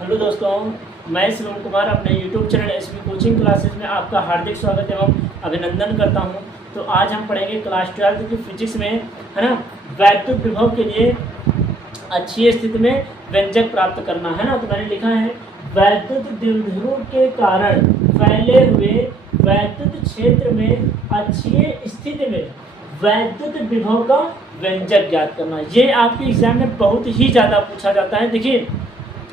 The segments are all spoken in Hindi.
हेलो दोस्तों, मैं श्रवण कुमार अपने YouTube channel SB coaching classes में आपका हार्दिक स्वागत एवं अभिनंदन करता हूं। तो आज हम पढ़ेंगे क्लास 12 की फिजिक्स में, है ना, वैद्युत विभव के लिए अच्छी स्थिति में व्यंजक प्राप्त करना, है ना। तो मैंने लिखा है वैद्युत द्विध्रुव के कारण फैले हुए वैद्युत क्षेत्र में अच्छी स्थिति में वैद्युत विभव का व्यंजक ज्ञात करना। ये आपके एग्जाम में बहुत ही ज़्यादा पूछा जाता है। देखिए,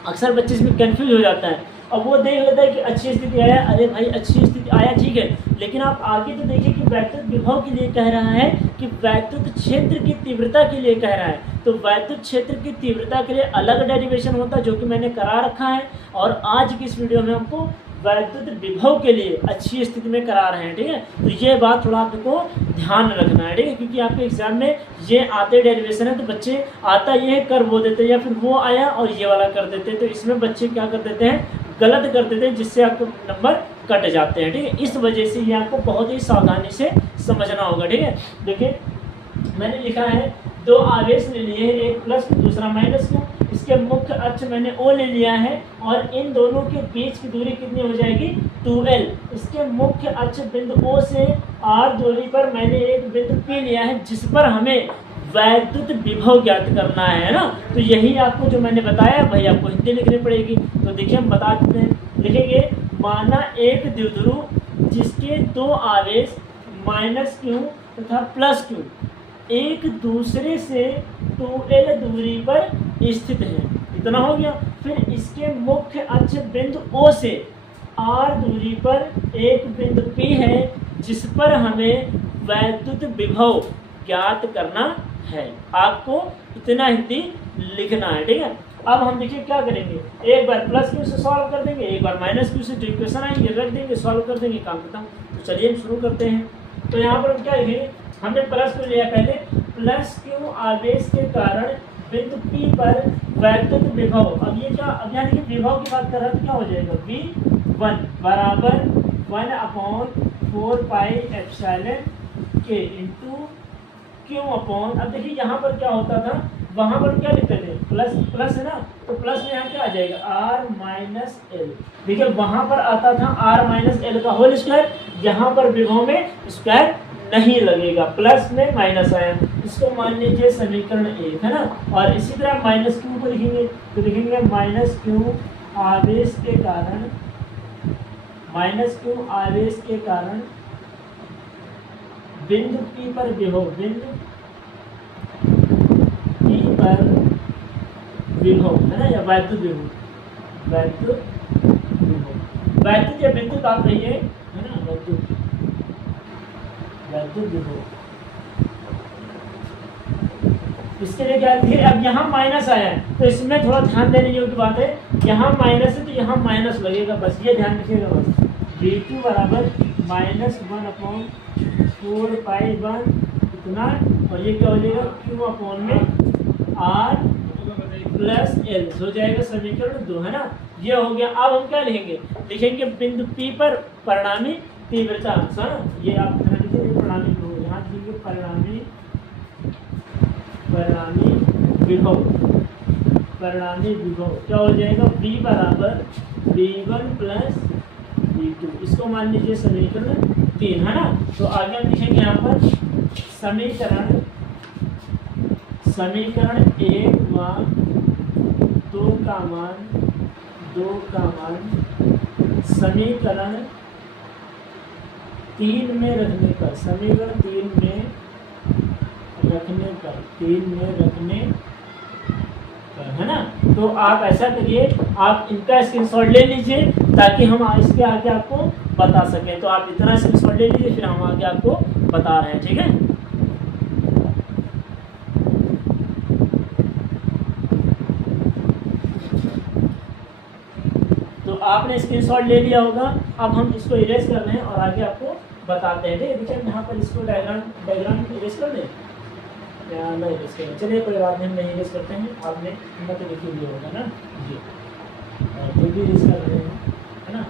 अक्सर बच्चे इसमें कंफ्यूज हो जाता है और वो देख लेता है कि अच्छी स्थिति आया, अरे भाई अच्छी स्थिति आया ठीक है, लेकिन आप आगे तो देखिए कि वैद्युत विभव के लिए कह रहा है कि वैद्युत क्षेत्र की तीव्रता के लिए कह रहा है। तो वैद्युत क्षेत्र की तीव्रता के लिए अलग डेरिवेशन होता है जो कि मैंने करा रखा है, और आज की इस वीडियो में हमको वैद्युत विभव के लिए अच्छी स्थिति में करा रहे हैं, ठीक है। तो ये बात थोड़ा आपको ध्यान रखना है, ठीक है, क्योंकि आपके एग्जाम में ये आते डेरिवेशन है तो बच्चे आता ये है कर वो देते हैं, या फिर वो आया और ये वाला कर देते हैं। तो इसमें बच्चे क्या कर देते हैं, गलत कर देते हैं, जिससे आपके नंबर कट जाते हैं, ठीक है। इस वजह से ये आपको बहुत ही सावधानी से समझना होगा, ठीक है। देखिए, मैंने लिखा है दो आवेश ले लिए, एक प्लस दूसरा माइनस को। इसके मुख्य अक्ष मैंने O ले लिया है और इन दोनों के बीच की दूरी कितनी हो जाएगी 2L। इसके मुख्य अक्ष बिंदु O से R दूरी पर मैंने एक बिंदु P लिया है जिस पर हमें वैद्युत विभव ज्ञात करना है ना। तो यही आपको जो मैंने बताया भाई आपको हिंदी लिखनी पड़ेगी। तो देखिए हम बता देते हैं, लिखेंगे माना एक द्विध्रुव जिसके दो आवेश -q तथा +q एक दूसरे से 2L दूरी पर स्थित है। इतना हो गया। फिर इसके मुख्य अक्ष बिंदु O से R दूरी पर एक बिंदु P है जिस पर हमें वैद्युत विभव ज्ञात करना है। आपको इतना हिंदी लिखना है, ठीक है। अब हम देखिए क्या करेंगे, एक बार +q से सॉल्व कर देंगे, एक बार -q से जो इक्वेशन आएंगे रख देंगे, सॉल्व कर देंगे, काम खत्म। तो चलिए हम शुरू करते हैं। तो यहाँ पर क्या लिखेंगे, हमने प्लस को लिया पहले, +q आवेश के कारण बिंदु P पर वैद्युत विभव। अब ये क्या, अब यहाँ देखिए विभव की बात कर रहा है तो क्या हो जाएगा, V1 बराबर 1/4 pi epsilon K into Q upon. अब देखिए यहाँ पर क्या होता था, वहाँ पर क्या लिखते थे, प्लस है ना, तो प्लस में यहाँ क्या आ जाएगा R-L। देखिए वहाँ पर आता था R-L का होल स्क्वायर, यहाँ पर विभव में स्क्वायर नहीं लगेगा, प्लस में माइनस आया, इसको मान लीजिए समीकरण 1, है ना। और इसी तरह -q को लिखेंगे, तो लिखेंगे -q आवेश के कारण, -q आवेश के कारण बिंदु P पर विभव, बिंदु P पर विभव, है ना, या वैद्युत विभव, वैद्युत विभव, वैद्युत या विद्युत आप रहिए, है ना, वैद्युत विभव। इसके लिए क्या है, अब यहाँ माइनस आया है तो इसमें थोड़ा ध्यान देने योग्य बात है, यहाँ माइनस है तो यहाँ माइनस लगेगा, बस ये ध्यान रखिएगा बस। V2 बराबर -1/4 पाई 1 इतना, और ये क्या हो जाएगा Q अपॉन में R + L हो जाएगा समीकरण 2, है ना। ये हो गया। अब हम क्या लिखेंगे, लिखेंगे बिंदु P पर परिणामी तीव्रता, ये आप परिणामी विभव, यहाँ लिखेंगे परिणामी विभव, परिणामी विभव क्या हो जाएगा, V बराबर V1 + V2, इसको मान लीजिए समीकरण 3, है ना। तो आगे हम लिखेंगे यहाँ पर समीकरण 1 व 2 का मान समीकरण 3 में रखने पर, समीकरण 3 में रखने पर, है ना। तो आप ऐसा करिए, आप इनका स्क्रीनशॉट ले लीजिए ताकि हम इसके आगे आपको बता सकें। तो आप इतना स्क्रीनशॉट ले लीजिए, फिर हम आगे आपको बता रहे हैं, ठीक है। तो आपने स्क्रीनशॉट ले लिया होगा, अब हम इसको इरेज कर रहे हैं और आगे आपको बताते हैं, ठीक है। देखिए यहाँ पर इसको डायग्राम इरेज कर दें या नहीं इरेज करें, चलिए कोई बात नहीं, नहीं इरेज करते हैं। आपने हिम्मत लिखी हुई होगा ना जी, जो भी इरेज कर रहे हैं, है ना।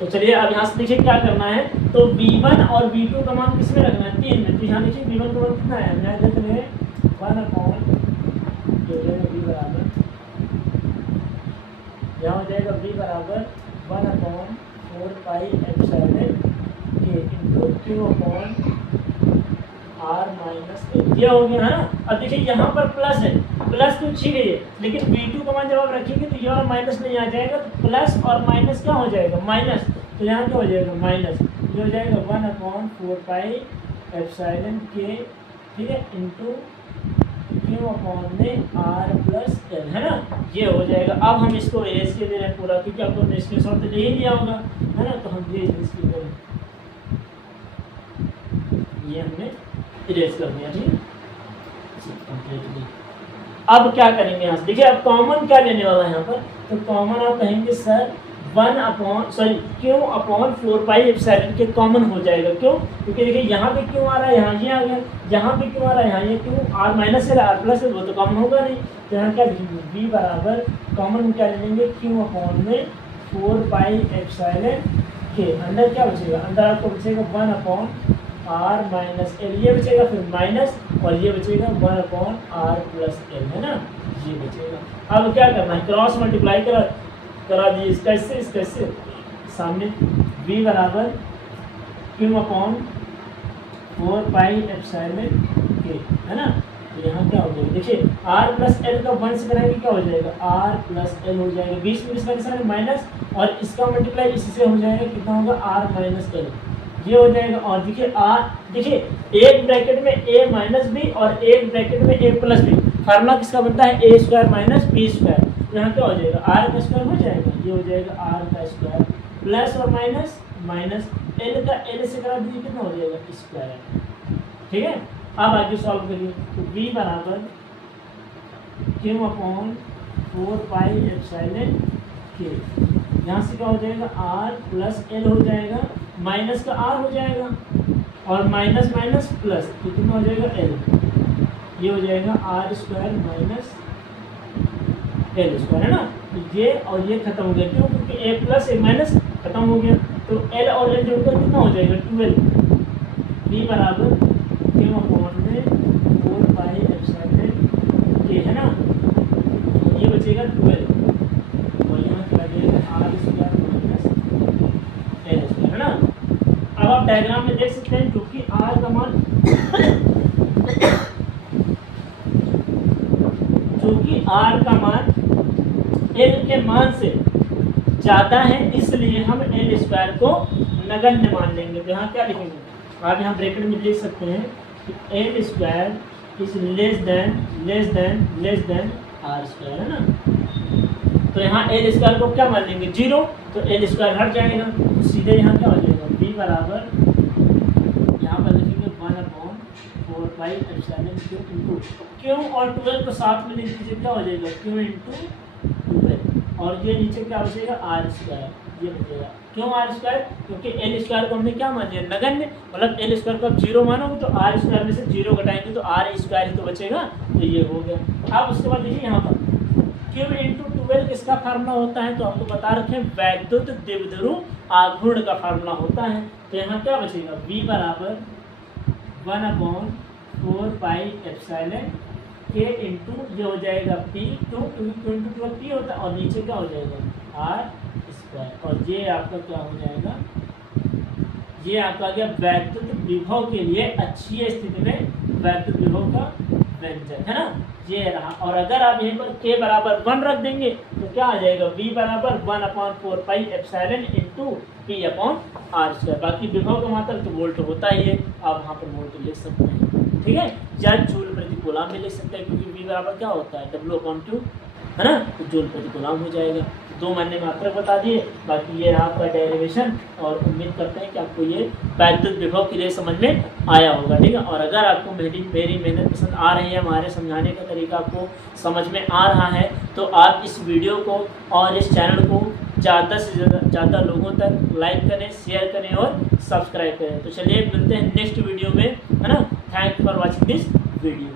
तो चलिए अब यहाँ से देखिए क्या करना है, तो V1 और V2 का मान किस में रखना है, 3 में। तो यहाँ देखिए V1 का मान कितना है, यहाँ देख रहे हैं 1/4 ये हो जाएगा v बराबर, यहाँ हो जाएगा v बराबर 1/4 pi epsilon k into q upon r minus l, ये हो गया है ना। अब देखिए यहाँ पर प्लस है, प्लस तो ठीक है ये, लेकिन v2 का मान जब आप रखेंगे तो ये वाला माइनस नहीं आ जाएगा, तो प्लस और माइनस क्या हो जाएगा, माइनस, तो यहाँ क्या हो जाएगा माइनस, ये हो जाएगा 1/4 पाई एप्सिलॉन k, ठीक है, इंटू क्यू अपॉन में r प्लस l, है ना, ये हो जाएगा। अब हम इसको इरेज के दे रहे हैं पूरा, क्योंकि आपको स्क्रीनशॉट तो ले ही लिया होगा, है ना, तो हम ये इरेज के दे रहे हैं, ये हमने इरेज कर दिया, ठीक है। अब क्या करेंगे यहाँ से, देखिए अब कॉमन क्या लेने वाला है यहाँ पर, तो कॉमन आप कहेंगे सर क्यों अपॉन 4 पाई एप्सिलॉन के कॉमन हो जाएगा, क्यों, क्योंकि देखिए यहाँ पे क्यों आ रहा है, यहाँ ये आ गया, यहाँ पे क्यों आ रहा है, यहाँ ये क्यों, r माइनस है r प्लस है, वो तो कॉमन होगा नहीं, तो यहाँ क्या लिखेंगे v बराबर कॉमन क्या ले लेंगे, क्यों अपॉन में 4 पाई एप्सिलॉन के, अंदर क्या बचेगा, अंदर आपको बचेगा 1/r माइनस l, ये बचेगा, फिर माइनस, और ये बचेगा 1/r प्लस l, है ना, ये बचेगा। अब क्या करना है, क्रॉस मल्टीप्लाई करा दीजिए इसका इससे सामने, v बराबर क्यू अपॉन 4 पाई एप्सिलॉन के, है ना, तो यहाँ क्या हो जाएगा, देखिए r प्लस l का 1 से कराएंगे क्या हो जाएगा, r प्लस l हो जाएगा, 20 में इसका किसान माइनस, और इसका मल्टीप्लाई इसी से हो जाएगा, कितना होगा r माइनस l, ये हो जाएगा। और देखिए देखिए एक ब्रैकेट में a माइनस बी और एक ब्रैकेट में a प्लस बी, फार्मूला किसका बनता है, a square minus b square, यहाँ क्या हो जाएगा, r का स्क्वायर हो जाएगा, ये हो जाएगा r का स्क्वायर प्लस और माइनस माइनस l का l से करा दीजिए, कितना हो जाएगा स्क्वायर, ठीक है। अब आगे सॉल्व करिए, तो v बराबर क्यू अपॉन 4 पाई एप्सिलॉन के, यहाँ से क्या हो जाएगा r प्लस l हो जाएगा, माइनस का r हो जाएगा, और माइनस माइनस प्लस, तो कितना हो जाएगा l, ये हो जाएगा r square minus l square, है ना, तो ये और ये खत्म हो गया, क्यों, क्योंकि a प्लस a माइनस खत्म हो गया, तो l और l जोड़कर कितना हो जाएगा 12, v बराबर क्यू अपॉन में 4 पाई एप्सिलॉन के, है ना, ये बचेगा 12, और यहाँ क्या लगेगा r square minus l square, है ना। अब आप डायग्राम में देख सकते हैं, क्योंकि r का मान r का मान l के मान से ज़्यादा है, इसलिए हम l स्क्वायर को नगण्य मान लेंगे, तो यहाँ क्या लिखेंगे, आप यहाँ ब्रैकेट में लिख सकते हैं कि l square is less than r square, है ना, तो यहाँ l स्क्वायर को क्या मान लेंगे 0, तो l स्क्वायर हट जाएगा, तो सीधे यहाँ क्या हो जाएगा, v बराबर यहाँ पर लिखेंगे 1/4 पाई एप्सिलॉन इंटू क्यों, और 12 को साथ में लिख दीजिए, क्या हो जाएगा क्यों इंटू 12, और ये नीचे क्या बचेगा r स्क्वायर, ये बचेगा, क्यों r स्क्वायर, क्योंकि l स्क्वायर को हमने क्या मान लिया नगण्य, मतलब l स्क्वायर को आप 0 मानोगे तो r स्क्वायर में से 0 घटाएंगे तो r स्क्वायर ही तो बचेगा, तो ये हो गया। अब उसके बाद देखिए यहाँ पर क्यू इंटू 12 किसका फार्मूला होता है, तो आपको बता रखें वैद्युत द्विध्रुव आघूर्ण का फार्मूला होता है, तो यहाँ क्या बचेगा, v बराबर 1/4 पाई एप्सिलॉन के इंटू ये हो जाएगा p, क्यों, क्योंकि q इंटू 12 p होता है, और नीचे क्या हो जाएगा r स्क्वायर, और ये आपका क्या हो जाएगा, ये आपका गया वैद्युत विभव के लिए अच्छी स्थिति में वैद्युत विभव का व्यंजक, है ना, ये रहा। और अगर आप यहीं पर k बराबर 1 रख देंगे तो क्या आ जाएगा, v बराबर 1/4 pi epsilon into p upon r square, बाकी विभव का मात्रक तो वोल्ट होता ही है, आप वहाँ पर वोल्ट लिख सकते हैं, ठीक है, या जूल प्रति कूलम में लिख सकते हैं, क्योंकि v बराबर क्या होता है W/2, है ना, तो जूल प्रति कूलम हो जाएगा। 2 मैंने मात्रक बता दिए, बाकी ये रहा आपका डेरिवेशन, और उम्मीद करते हैं कि आपको ये वैद्युत विभव के लिए समझ में आया होगा, ठीक है। और अगर आपको मेरी मेहनत पसंद आ रही है, हमारे समझाने का तरीका आपको समझ में आ रहा है, तो आप इस वीडियो को और इस चैनल को ज़्यादा से ज़्यादा लोगों तक लाइक करें, शेयर करें और सब्सक्राइब करें। तो चलिए मिलते हैं नेक्स्ट वीडियो में, है ना। Thank for watching this video.